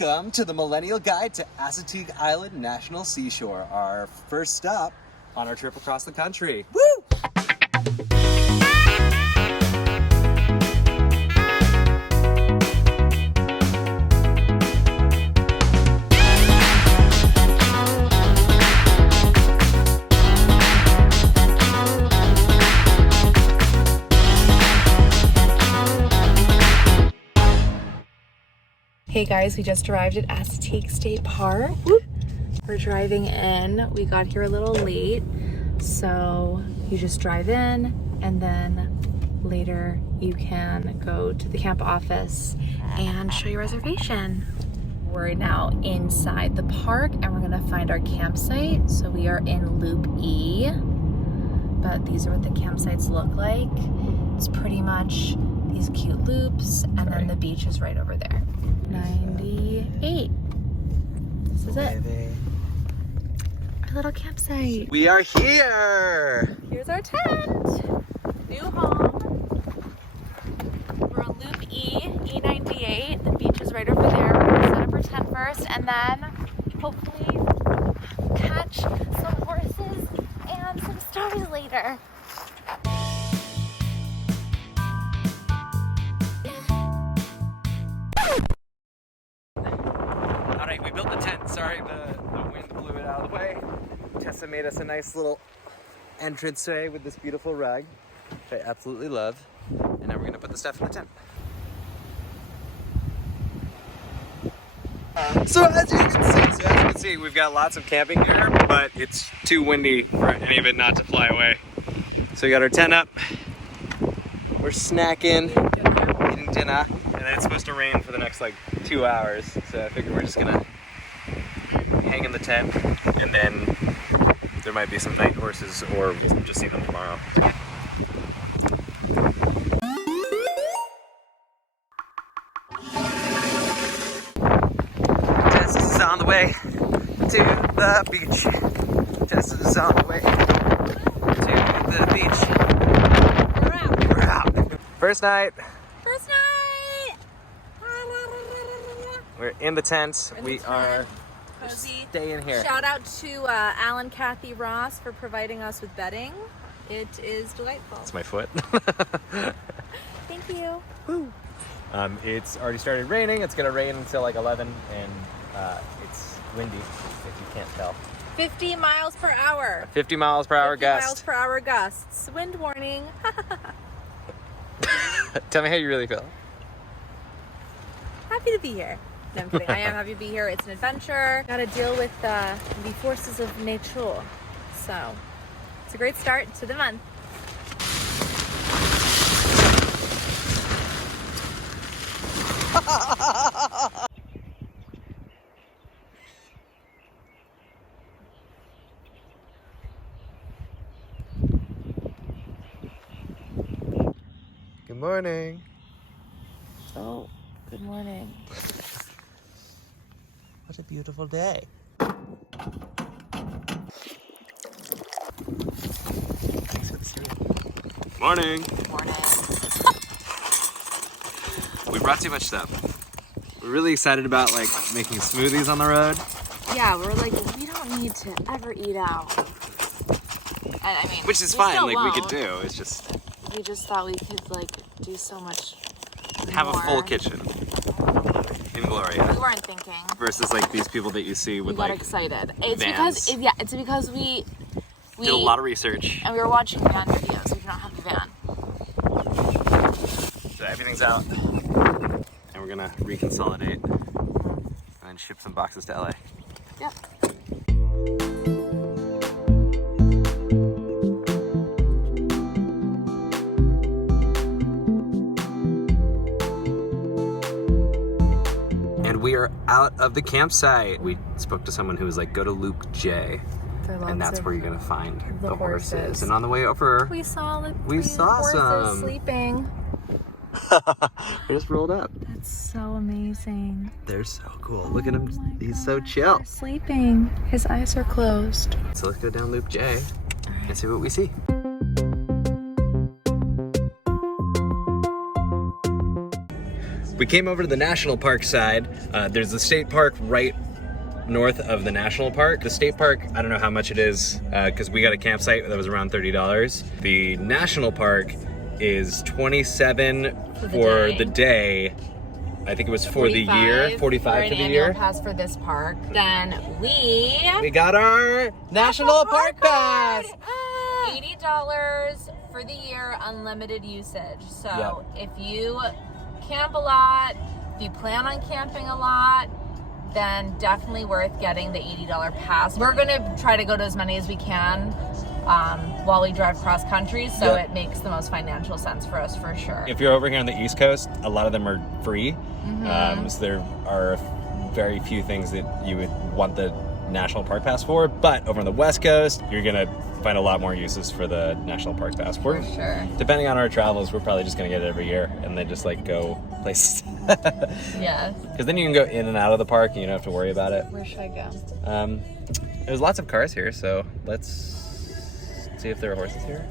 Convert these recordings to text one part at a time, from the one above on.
Welcome to the Millennial Guide to Assateague Island National Seashore, our first stop on our trip across the country. Woo! Hey guys, we just arrived at Assateague State Park. Whoop. We're driving in. We got here a little late, so you just drive in and then later you can go to the camp office and show your reservation. We're now inside the park and we're gonna find our campsite. So we are in Loop E, but these are what the campsites look like. It's pretty much these cute loops and then the beach is right over there. 98. This is it. Our little campsite. We are here! Here's our tent. New home. We're on Loop E, E98. The beach is right over there. We're gonna set up our tent first and then hopefully catch some horses and some stars later. We built the tent. Sorry, the wind blew it out of the way. Tessa made us a nice little entranceway with this beautiful rug, which I absolutely love. And now we're gonna put the stuff in the tent. So as you can see, we've got lots of camping gear, but it's too windy for any of it not to fly away. So we got our tent up. We're snacking, eating dinner, and then it's supposed to rain for the next like 2 hours. So I figure we're just gonna hang in the tent, and then there might be some night horses, or we'll just see them tomorrow. Tess is on the way to the beach. Tess is on the way to the beach. We're out. First night. First night! We're in the tent. We are Cozy. staying here. Shout out to Alan Kathy Ross for providing us with bedding. It is delightful. That's my foot. Thank you. Woo. It's already started raining. It's gonna rain until like 11, and it's windy, if you can't tell. 50 miles per hour. 50 miles per hour 50 gust. miles per hour gusts. Wind warning. Tell me how you really feel. Happy to be here. No, I'm kidding. I am happy to be here. It's an adventure. Got to deal with the forces of nature. So it's a great start to the month. Good morning. Oh, good morning. What a beautiful day. Thanks for the cereal. Morning. Morning. We brought too much stuff. We're really excited about like making smoothies on the road. Yeah, we're like, we don't need to ever eat out. And I mean, Which is we fine, still like won't. we could do. It's just We just thought we could like do so much have more. a full kitchen in Gloria. We weren't thinking. Versus like these people that you see We with got like excited. It's vans. because we did a lot of research. and we were watching van videos. We do not have a van. So everything's out, and we're gonna reconsolidate and then ship some boxes to LA. Yep. And we are out of the campsite. We spoke to someone who was like, go to Loop J, and that's where you're gonna find the horses. And on the way over, We saw like We three saw horses some. sleeping. we just rolled up. That's so amazing. They're so cool. Look at him. Oh my He's so gosh, chill. they're sleeping. His eyes are closed. So let's go down Loop J and see what we see. We came over to the national park side. There's the state park right north of the national park. The state park, I don't know how much it is because we got a campsite that was around $30. The national park is $27 for the day. I think it was for the year, 45 for the year. Pass for this park. Then we got our national park pass. $80 for the year, unlimited usage. So if you camp a lot, if you plan on camping a lot, then definitely worth getting the $80 pass. We're gonna try to go to as many as we can while we drive cross country, so it makes the most financial sense for us for sure. If you're over here on the East Coast, a lot of them are free. So there are very few things that you would want the National Park Pass for, but over on the West Coast, you're gonna find a lot more uses for the National Park Pass. For sure. Depending on our travels, we're probably just gonna get it every year and then just like go places. Yes. Because then you can go in and out of the park and you don't have to worry about it. Where should I go? There's lots of cars here, so let's see if there are horses here.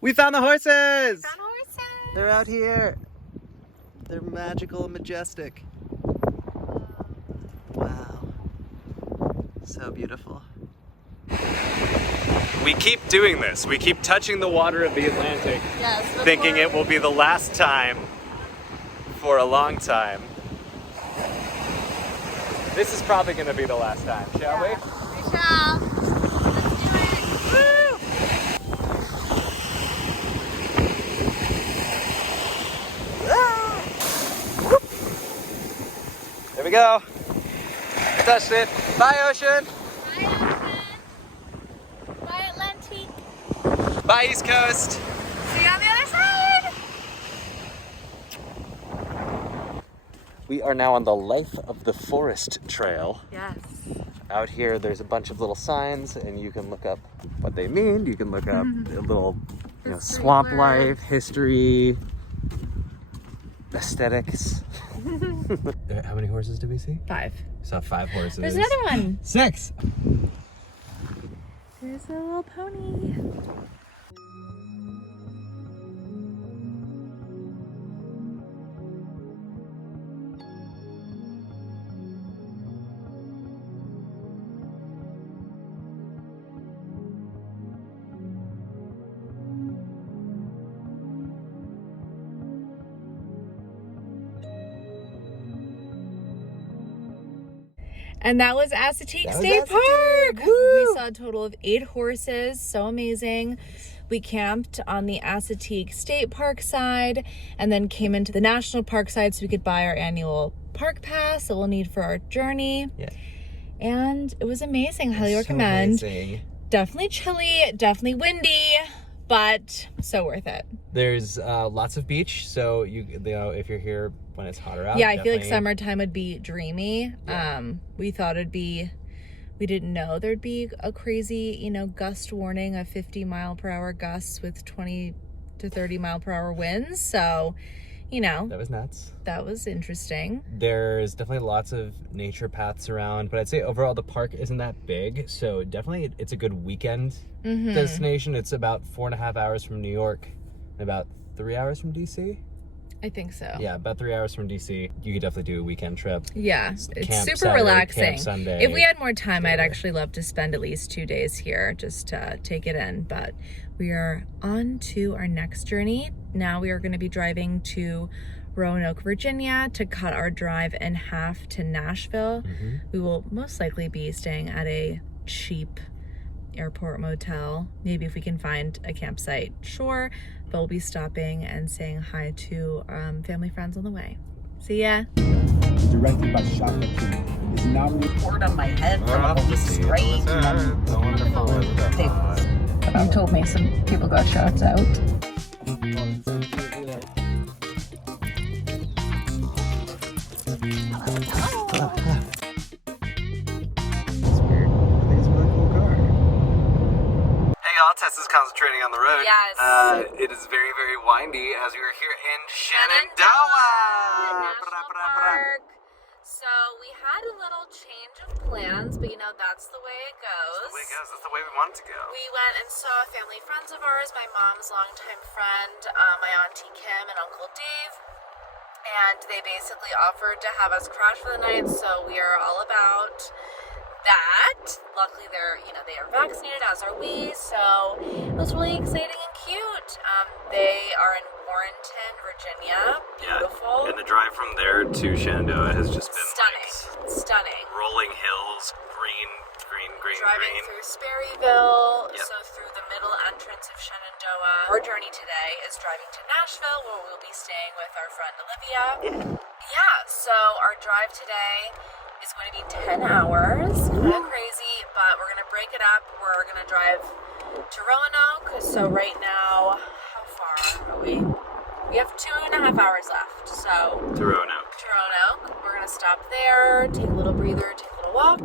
We found the horses! Found horses! They're out here. They're magical and majestic. Wow. So beautiful. We keep doing this. We keep touching the water of the Atlantic, thinking it will be the last time for a long time. This is probably going to be the last time, shall we? We shall. Let's do it. Woo! There we go. Touched it. Bye, ocean. Bye, ocean. Bye, Atlantic. Bye, East Coast. See you on the other side. We are now on the Life of the Forest Trail. Yes. Out here, there's a bunch of little signs, and you can look up what they mean. You can look up a little, swamp life, history, aesthetics. How many horses did we see? 5. Saw 5 horses. There's another one. 6. There's a little pony. And that was Assateague State Park. We saw a total of 8 horses. So amazing. We camped on the Assateague State Park side and then came into the national park side so we could buy our annual park pass that we'll need for our journey. Yeah. And it was amazing. Highly recommend. Amazing. Definitely chilly, definitely windy, but so worth it. There's lots of beach, so you know if you're here when it's hotter out. Yeah, I feel like summertime would be dreamy. Yeah. We thought we didn't know there'd be a crazy, gust warning of 50-mile-per-hour gusts with 20 to 30-mile-per-hour winds. So, that was nuts. That was interesting. There's definitely lots of nature paths around, but I'd say overall the park isn't that big, so definitely it's a good weekend destination. It's about 4.5 hours from New York and about 3 hours from DC. I think so. Yeah, about 3 hours from DC. You could definitely do a weekend trip. Yeah, it's Camp super Saturday, relaxing. Camp Sunday. If we had more time, I'd actually love to spend at least 2 days here just to take it in. But we are on to our next journey. Now we are going to be driving to Roanoke, Virginia to cut our drive in half to Nashville. We will most likely be staying at a cheap airport motel. Maybe if we can find a campsite, sure. But we'll be stopping and saying hi to family friends on the way. See ya. Directed by Shaka King. Is now report on my head from a straight. You told me some people got shots out. Tessa's concentrating on the road. Yes. It is very, very windy as we are here in Shenandoah. Park. So we had a little change of plans, but that's the way it goes. That's the way it goes. That's the way we want it to go. We went and saw family friends of ours, my mom's longtime friend, my auntie Kim and Uncle Dave. and they basically offered to have us crash for the night, so we are all about that. Luckily they're, they are vaccinated, as are we, so it was really exciting and cute. They are in Warrenton, Virginia. Beautiful. Yeah. And the drive from there to Shenandoah has just been stunning. Rolling hills, green. Driving through Sperryville, so through the middle entrance of Shenandoah. Our journey today is driving to Nashville, where we'll be staying with our friend Olivia. Yeah, so our drive today is going to be 10 hours. Kind of crazy, but we're going to break it up. We're going to drive to Roanoke. So right now, how far are we? We have 2.5 hours left. So to Roanoke. We're going to stop there, take a little breather, take a little walk.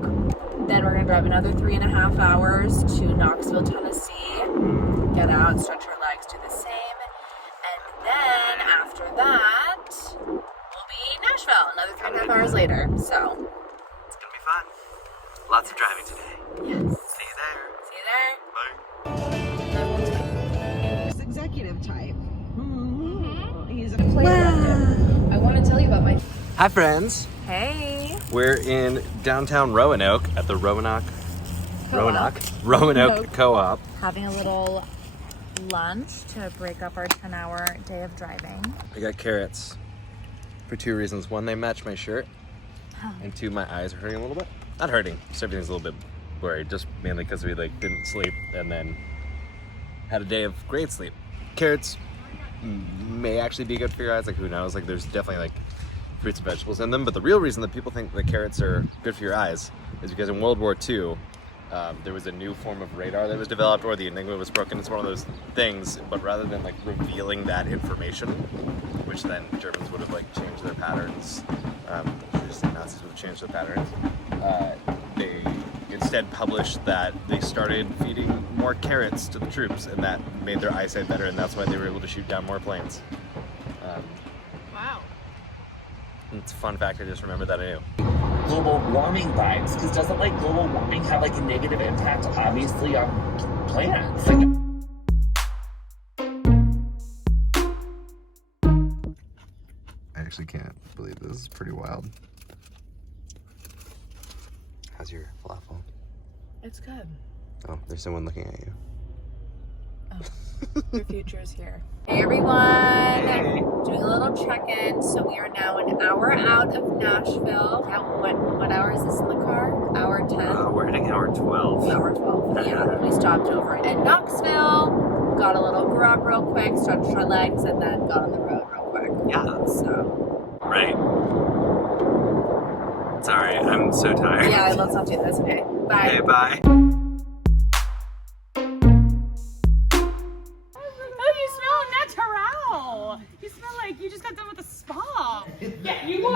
Then we're going to drive another 3.5 hours to Knoxville, Tennessee. Get out, stretch our legs, do the same. And then after that, we'll be Nashville, another 3.5 hours later. So it's going to be fun. Lots of driving today. Yes. See you there. See you there. Bye. He's executive type. He's a I want to tell you about my... Hi, friends. Hey. We're in downtown Roanoke at the Roanoke Co-op. Having a little lunch to break up our 10-hour day of driving. I got carrots for 2 reasons. One, they match my shirt. And 2, my eyes are hurting a little bit. Not hurting, just everything's a little bit blurry. Just mainly because we didn't sleep and then had a day of great sleep. Carrots may actually be good for your eyes. Who knows? There's definitely fruits and vegetables in them. But the real reason that people think that carrots are good for your eyes is because in World War II, there was a new form of radar that was developed, or the Enigma was broken. It's one of those things, but rather than revealing that information, which then Germans would have changed their patterns, Nazis would have changed their patterns, they instead published that they started feeding more carrots to the troops, and that made their eyesight better, and that's why they were able to shoot down more planes. Wow. It's a fun fact. I just remembered that I knew. global warming vibes, because doesn't global warming have a negative impact, obviously, on plants? I actually can't believe this is pretty wild. How's your falafel? It's good. Oh, there's someone looking at you. Oh, your future is here. Hey everyone! Hey. Doing a little check-in. So we are now an hour out of Nashville. What hour is this in the car? Hour 10? We're hitting hour 12. Hour 12, yeah. We stopped over in Knoxville, got a little grub real quick, stretched our legs, and then got on the road real quick. Yeah. So. Right? Sorry, I'm so tired. Yeah, let's not do this. Okay. Bye. Okay, bye. You smell like you just got done with a spa. Yeah, you would.